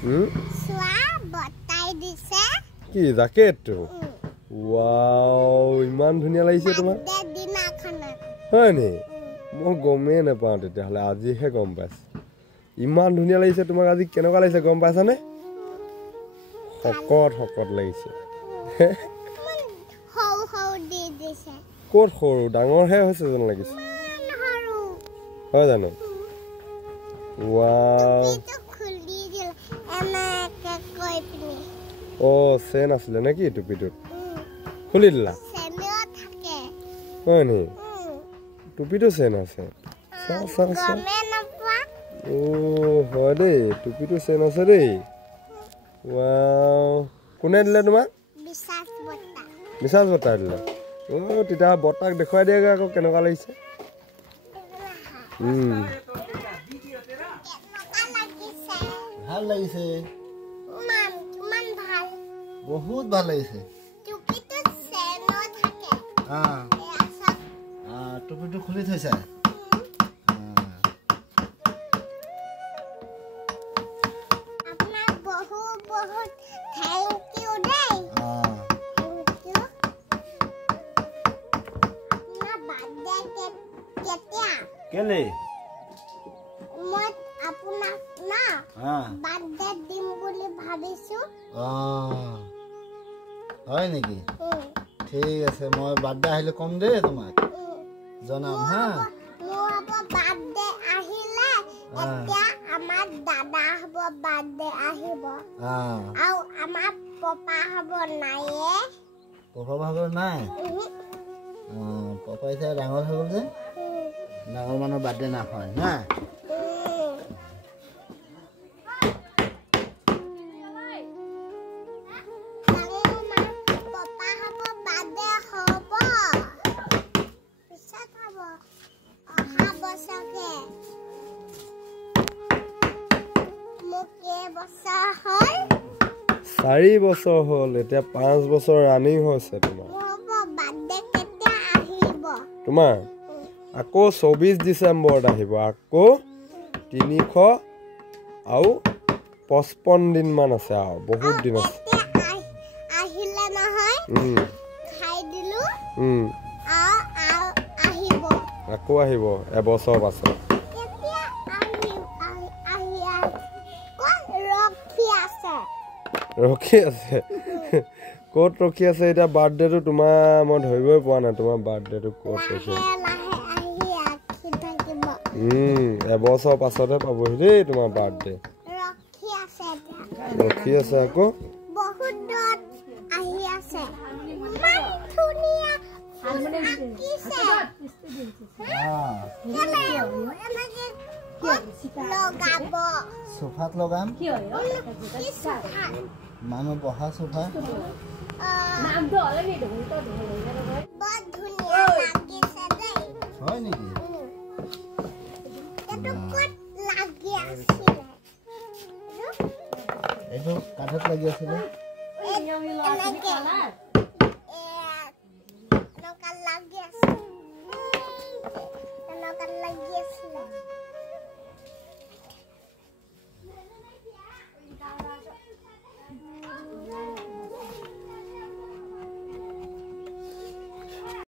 সোৱা বতাই দিছে কি জ্যাকেটটো ওয়াও ইমান ধুনিয়া লাগিছে তোমাক হয় নি মই গমেই নাপাওঁ তেতিয়াহ'লে আজিহে গম পাইছোঁ ইমান ধুনিয়া লাগিছে তোমাক আজি কেনেকুৱা লাগিছে গম পাইছানে শকত লাগিছে ক'ত সৰু ডাঙৰহে হৈছে যেন লাগিছে হয় জানো ৱাও অ' চেন আছিলে নেকি টুপিটোত খুলি দিলা হয় নি টুপিটো চেন আছে অ' হয় দেই টুপিটো চেন আছে দেই ৱাও কোনে দিলে তোমাক বিশ্বাস বৰ্তাই দিলে অ' তেতিয়া বৰ্তাক দেখুৱাই দিয়েগৈ আকৌ কেনেকুৱা লাগিছে ভাল লাগিছে বহুত ভাল লাগিছে টুপিটো খুলি থৈছা কেলে মই আপোনাক না বাৰ্থডে দিম বুলি ভাবিছো হয় নেকি ঠিক আছে মই বাৰ্থডে আহিলে কম দেই তোমাক জনাম হা মোৰ বাৰ্থডে আহিলে এতিয়া আমাৰ দাদা হ'ব বাৰ্থডে আহিব আৰু আমাৰ পাপা হ'ব নাইয়ে পাপা ভাগৰ নাই পাপা এতিয়া ডাঙৰ হৈ গ'ল যে ডাঙৰ মানুহৰ বাৰ্থডে নহয় না চাৰি বছৰ হ'ল এতিয়া 5 বছৰ ৰানিং হৈছে তোমাৰ আকৌ 24 ডিচেম্বৰত আহিব আকৌ 355 দিন মান আছে আৰু বহুত দিন আছে আহিলে নহয় খাই দিলো আকৌ আহিব এবছৰ পাছত ৰখি আছে ক'ত ৰখি আছে এতিয়া বাৰ্থডেটো তোমাৰ মই ধৰিবই পৰা নাই তোমাৰ বাৰ্থডেটো ক'ত ৰখি এবছৰ পাছতহে পাবহি দেই তোমাৰ বাৰ্থডে ৰখি আছে আকৌ সোফাত লগাম মানুহ বহা সোফা হয় নেকি এইটো কাঠত লাগি আছিলে